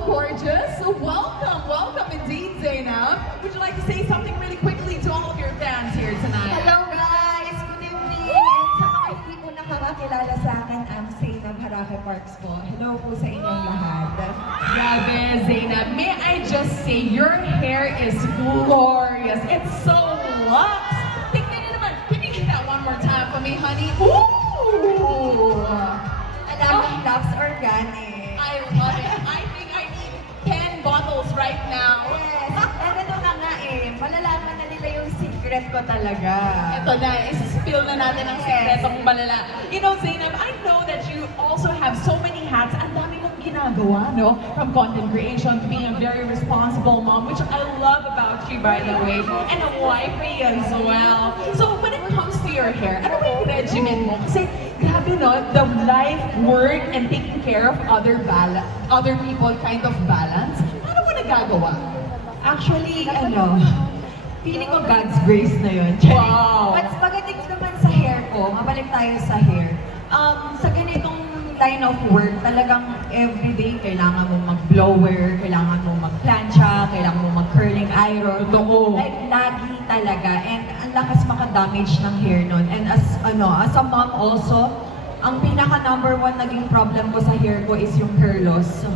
so gorgeous. So welcome indeed, Zainab. Would you like to say something really quickly to all of your fans here tonight? Hello guys! Good evening! And sa mga hindi po nakakakilala sa akin, I'm Zainab Harafe Parks po. Hello po sa inyong lahat. Grabe, Zainab. May I just say, your hair is glorious. It's so luxe. Tingnan niyo naman. Can you do that one more time for me, honey? Ooh! Alam mo, Loves Organic. I love it. I think I need 10 bottles right now. Yes! And ito na nga malalaman na nila yung secret ko talaga. Ito na, isa-spill na natin ang sikretong malala. You know, Zainab, I know that you also have so many hats. Ang dami mong ginagawa, no? From content creation to being a very responsible mom, which I love about you, by the way, and a wifey as well. So, when it comes to your hair, ano ba yung regimen mo? Kasi, grabe no, the life, work, and taking care of other people kind of balance. Ano mo nagagawa? Actually, feeling ko God's grace na yun. Wow! But pagdating naman sa hair ko, mabalik tayo sa hair. Sa ganitong line of work, talagang everyday kailangan mo mag-blower, kailangan mo mag-plancha, kailangan mo mag-curling iron. Totoo. Like, lagi talaga. And ang lakas maka-damage ng hair nun. And as a mom also, ang pinaka number one naging problem ko sa hair ko is yung hair loss.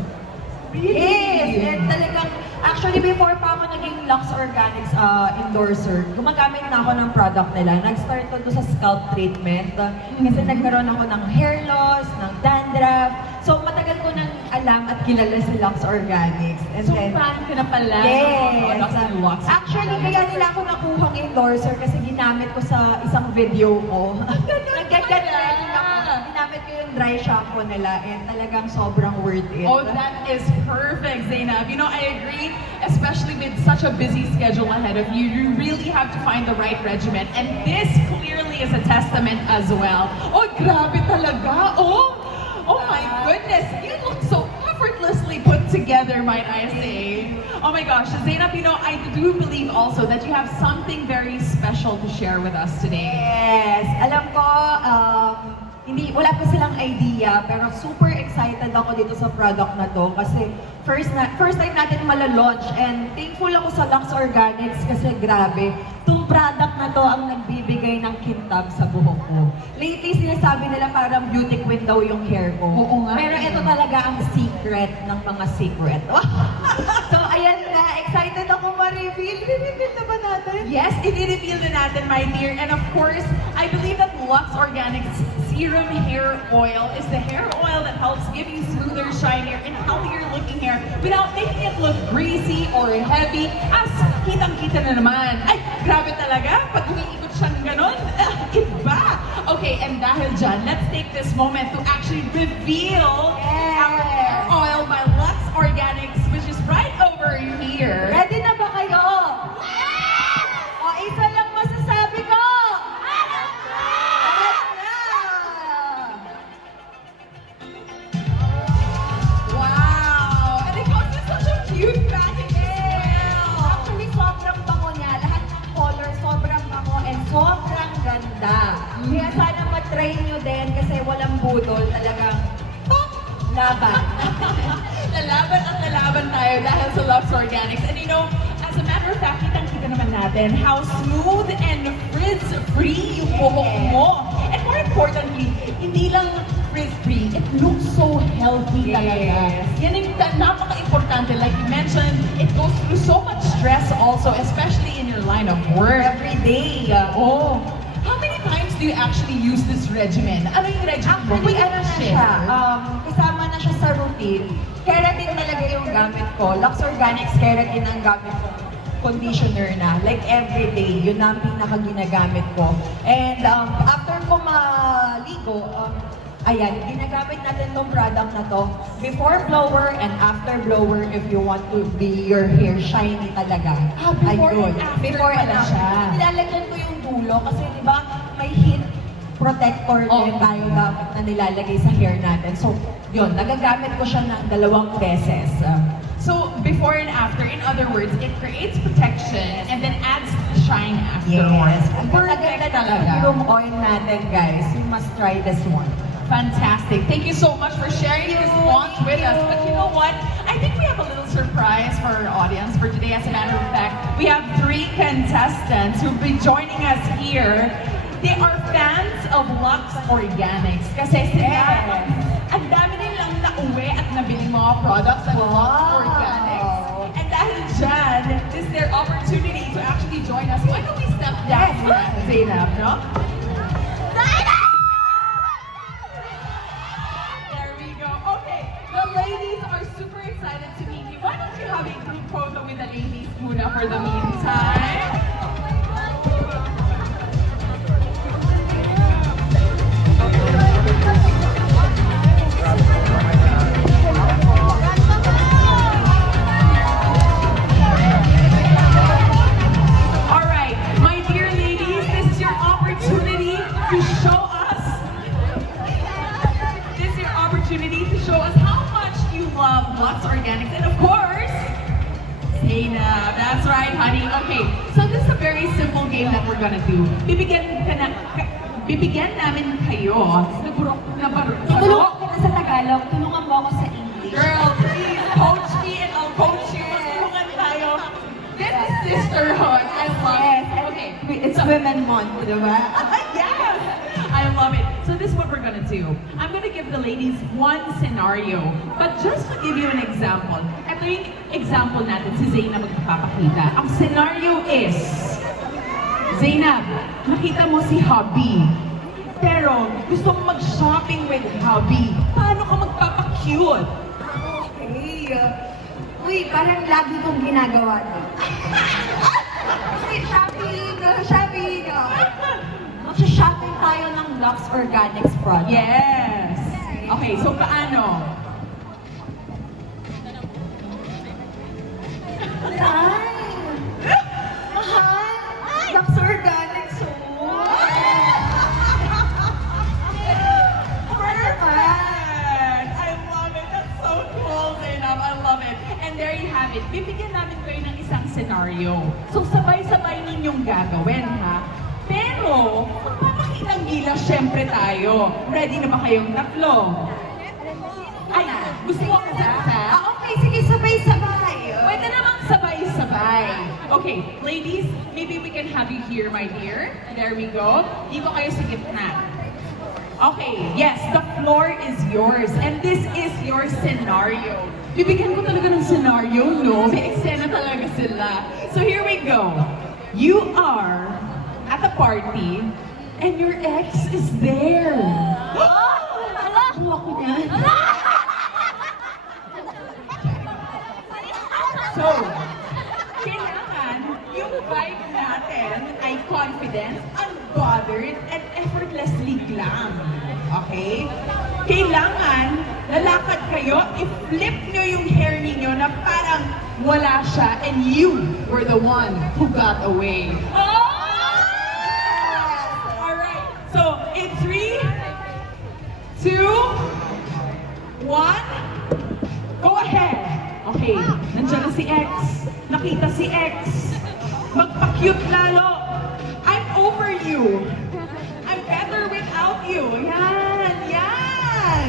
Yes! And talagang, actually before pa ako naging Lux Organics endorser, gumagamit na ako ng product nila. Nag-start ko sa scalp treatment kasi nagkaroon ako ng hair loss, ng dandruff. So matagal ko nang alam at kilala si Lux Organics. And So, fan ka na pala yes! ng Lux. Actually, kaya nila ako nakuhang endorser kasi ginamit ko sa isang video ko. Nag-trending ako. Ginamit ko yung dry shampoo nila and talagang sobrang worth it. Oh, that is perfect, Zainab. You know, I agree, especially with such a busy schedule ahead of you, you really have to find the right regimen. And this clearly is a testament as well. Oh, grabe talaga. Oh my goodness. You look so effortlessly put together, might I say. Oh my gosh, Zainab, you know, I do believe also that you have something very special to share with us today. Yes! Alam ko, wala pa silang idea, pero super excited ako dito sa product na to kasi first time natin malalaunch and thankful ako sa Lux Organics kasi grabe, itong product na to ang nagbibigay ng kintab sa buhok ko. Lately, sinasabi nila parang beauty queen daw yung hair ko. Oo nga. Pero ito talaga ang secret ng mga secret. So, ayan na, excited ako ma-reveal. I-reveal na ba natin? Yes, i-reveal na natin, my dear. And of course, I believe that Lux Organics Serum Hair Oil is the hair oil that helps give you smoother, shinier, and healthier looking hair without making it look greasy or heavy. As kitang-kita na naman. Ay, grabe talaga. Pag umiikot siyang ganon, iba. Okay, and dahil dyan, let's take this moment to actually reveal our hair oil by Lux Organics, which is right over here. Ready na ba kayo? O, isa lang masasabi ko! Wow! And it comes in such a cute package as well. Actually, sobrang bango niya. Lahat ng color, sobrang bango and sobrang ganda. Kaya sana matry nyo din kasi walang budol. Talagang laban. Lalaban tayo dahil sa Lux Organics. And you know, as a matter of fact, kitang-kita naman natin how smooth and frizz-free yung buhok mo. And more importantly, hindi lang frizz-free, it looks so healthy talaga. Yan yung napaka-importante. Like you mentioned, it goes through so much stress also, especially in your line of work. Every day. Oh. How many times do you actually use this regimen? Ano yung regimen mo? Actually, ano na siya, kasama na siya sa routine. Keratin talaga yung gamit ko. Lux Organics Keratin ang gamit ko. Conditioner na. Like every day, yun na ang pinaka-ginagamit ko. And after ko maligo, ayan, ginagamit natin tong product na to. Before blower and after blower if you want to be your hair shiny talaga. Before Ayun. and after Before and pala after. siya. Nilalagyan ko yung dulo kasi di ba may heat protector din tayo dapat na nilalagay sa hair natin. So, yun, nagagamit ko siya ng 2 beses. So, before and after, in other words, it creates protection and then adds shine afterwards. Yes. Ang ganda talaga. Serum oil natin, guys. You must try this one. Fantastic. Thank you so much for sharing this launch with us. But you know what? I think we have have a little surprise for our audience for today. As a matter of fact, we have 3 contestants who'll be joining us here. They are fans of Lux Organics. Kasi sila, ang dami nilang nauwi at nabili mga products ng Lux Organics. And dahil dyan, this is their opportunity to actually join us. Why don't we step down, Zainab, no? There we go. Okay, the ladies are super excited to meet you. Why don't you have a group photo with the ladies muna for the meantime? All right, my dear ladies, this is your opportunity to show us. This is your opportunity to show us how much you love Lux Organics, and of course, Zainab. That's right, honey. Okay, so this is a very simple game that we're gonna do. Bibigyan namin kayo. Tulungan kita sa Tagalog, tulungan mo ako sa English. Girl, please coach me and I'll coach you. Tulungan tayo. This is sisterhood. I love it. Okay. It's Women Month, di ba? Yes! I love it. So this is what we're gonna do. I'm gonna give the ladies one scenario. But just to give you an example, ito yung example natin, si Zainab magpapakita. Ang scenario is, Zainab, nakita mo si hubby. Pero gusto mo mag-shopping with hubby. Paano ka magpapakute? Okay. Uy, parang lagi kong ginagawa to. Uy, shopping! Magsha-shopping tayo ng Lux Organics product. Yes! Okay, so paano? Mahal! Lux Organics, Perfect! I love it. That's so cool, Zainab. I love it. And there you have it. Bibigyan namin kayo ng isang scenario. So sabay-sabay ninyong gagawin, ha? Pero, magpapakitang gilas syempre tayo. Ready na ba kayong tatlo? Ay, gusto mo kasasa? Okay, sige, sabay-sabay. Pwede namang sabay-sabay. Okay, ladies, maybe we can have you here, my dear. There we go. Dito kayo sa gitna. Okay, yes, the floor is yours. And this is your scenario. Bibigyan ko talaga ng scenario, no? May eksena talaga sila. So here we go. You are at a party, and your ex is there. Buwa ko niyan. So, kailangan yung vibe natin ay confident, unbothered, and effortlessly glam. Okay? Kailangan lalakad kayo, i-flip nyo yung hair ninyo na parang wala siya and you were the one who got away. Alright, so in 3, 2, 1, go ahead. Okay, nandiyan na si X. Nakita si X. Magpa-cute lalo. I'm over you. I'm better without you. Yan, yan.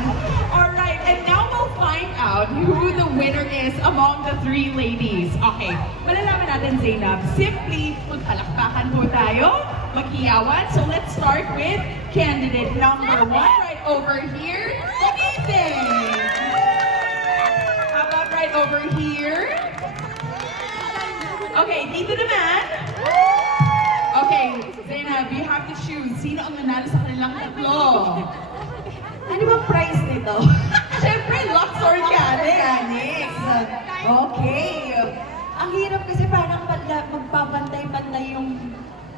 Alright, and now we'll find out who the winner is among the 3 ladies. Okay, malalaman natin, Zainab. Simply, magpalakpakan po tayo. Magkiyawan. So let's start with candidate number 1 right over here. Good evening. How about right over here? Okay, dito naman. Okay, Zainab, you have to choose. Sino ang nanalo sa kanilang tatlo? Ano bang price nito? Siyempre, Lux Organics. Okay. Ang hirap kasi parang magpapantay-pantay yung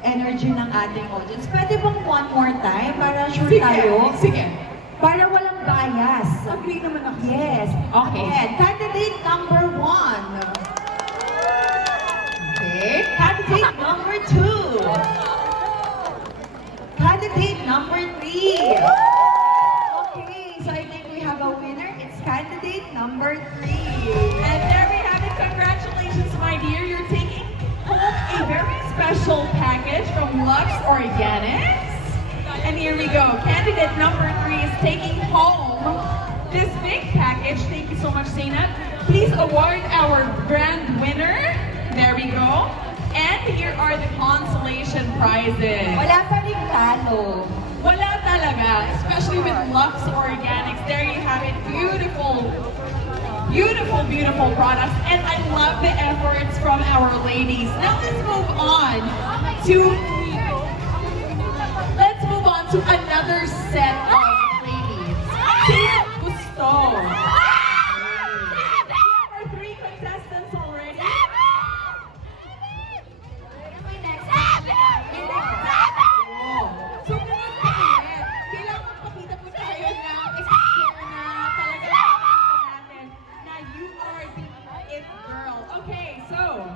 energy ng ating audience. Pwede bang one more time para sure Sige, tayo? sige. Para walang bias. Agree naman ako. Yes. Okay. Again, candidate number 1. Okay. Candidate number 2. Candidate number 3. Okay, so I think we have a winner. It's candidate number 3. And there we have it. Congratulations, my dear. You're taking home a very special package from Lux Organics. And here we go. Candidate number 3 is taking home this big package package. Thank you so much, Zainab. Please award our grand winner. There we go. And here are the consolation prizes. Wala pa rin talo. Wala talaga, especially with Lux Organics. There you have it. Beautiful, beautiful, beautiful products. And I love the efforts from our ladies. Now let's move on to another set of ladies. Team Gusto. There are 3 contestants already. So, ganun pa ulit. Kailangan magpakita po tayo na expression na talaga nakikita natin na you are the it girl. Okay, so,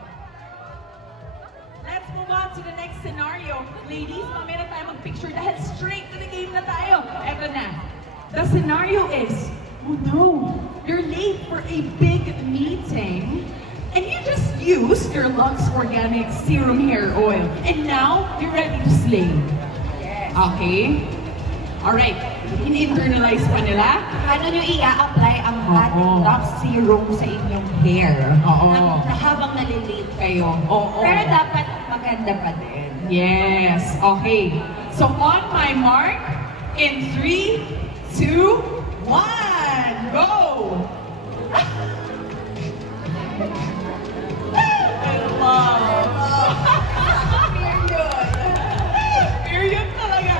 let's move on to the next scenario. Ladies, mamaya na tayo mag-picture dahil straight to the game na tayo. Eto na. The scenario is, oh no, you're late for a big meeting and you just used your Lux Organic Serum Hair Oil and now you're ready to slay. Okay? Alright. In-internalize pa nila? Ano nyo i-apply ang ating Oo. Lux Serum sa inyong hair? Oo. Na habang nalilate kayo. Oo. Pero dapat maganda pa din. Yes. Okay. So on my mark, in 3, 2, 1, go! I love. Period talaga.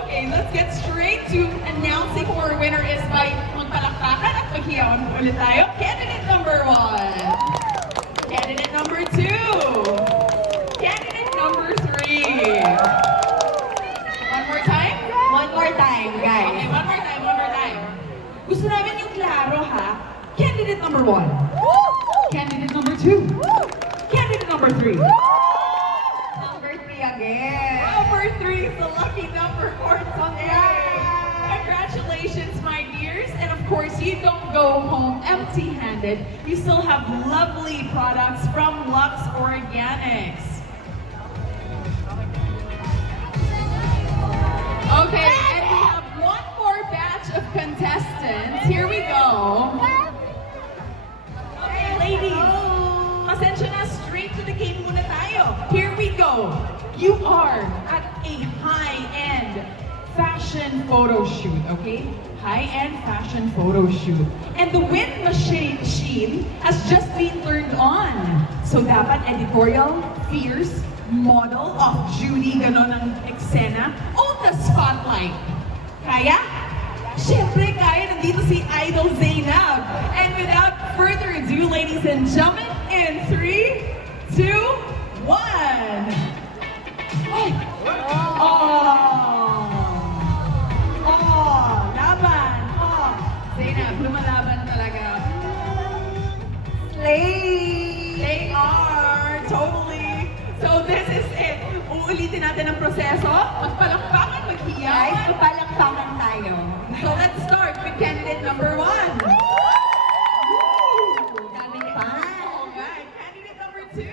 Okay, let's get straight to announcing who our winner is by magpalakpakan at maghiyawan po ulit tayo. Candidate number 1. Candidate number 2. Candidate number 3. One more time? One more time, guys. Okay, one more time, one more time. Gusto namin yung klaro, ha? Candidate number 1. Candidate number 2. Candidate number 3. Number 3 again. Number 3 is the lucky number for today. Congratulations, my dears. And of course, you don't go home empty-handed. You still have lovely products from Lux Organics. Okay, and we have one more batch of contestants. Here we go. Okay, ladies, pasensya na, straight to the game muna tayo. Here we go. You are at a high-end fashion photo shoot, okay? High-end fashion photo shoot. And the wind machine has just been turned on. So dapat editorial, fierce, model of Judy, ganon ang eksena, on the spotlight. Kaya? Siyempre, kaya. Nandito si Idol Zainab. And without further ado, ladies and gentlemen, in 3, 2, 1. Ay! Oh! Oh! Laban! Oh! Zainab, lumalaban talaga. Slay! They are! Totally! So this is it. Uulitin natin ang proseso. Magpalakpakan, Guys, maghiyawan. magpalakpakan tayo. So let's start with candidate number 1. Daming pan. Alright, candidate number 2.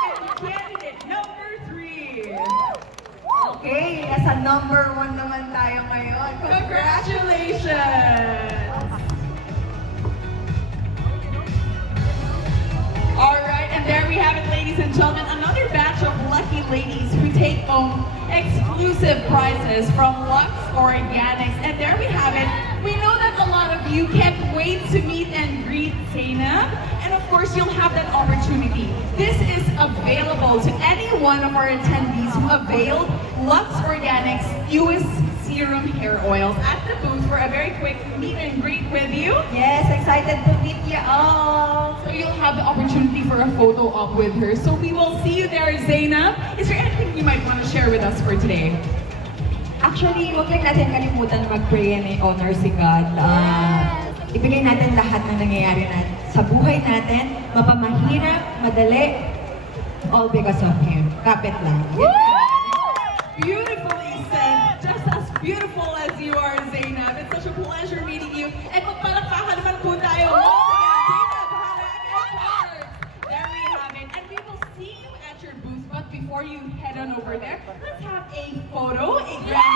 And candidate number 3. Okay, nasa number 1 naman tayo ngayon. Congratulations! Alright, and there we have it, ladies and gentlemen. Another batch of lucky ladies who take home exclusive prizes from Lux Organics. And there we have it. We know that a lot of you can't wait to meet and greet Zainab. And of course, you'll have that opportunity. This is available to any one of our attendees who availed Lux Organics US Serum Hair Oils at the booth for a very quick meet and greet with you. Yes, excited to meet you all. So you'll have the opportunity for a photo op with her. So we will see you there, Zainab. Is there anything you might want to share with us for today? Actually, huwag lang natin kalimutan mag-pray and honor si God. Ibigay natin lahat ng nangyayari sa buhay natin, mapamahirap, madali, all because of Him. Kapit lang. Beautifully said. Just as beautiful as you are, Zainab. It's such a pleasure meeting you. And magpalakpakan naman po tayo. Once again, Zainab Harag and Parks. There we have it. And we will see you at your booth. But before you head on over there, let's have a photo, a grand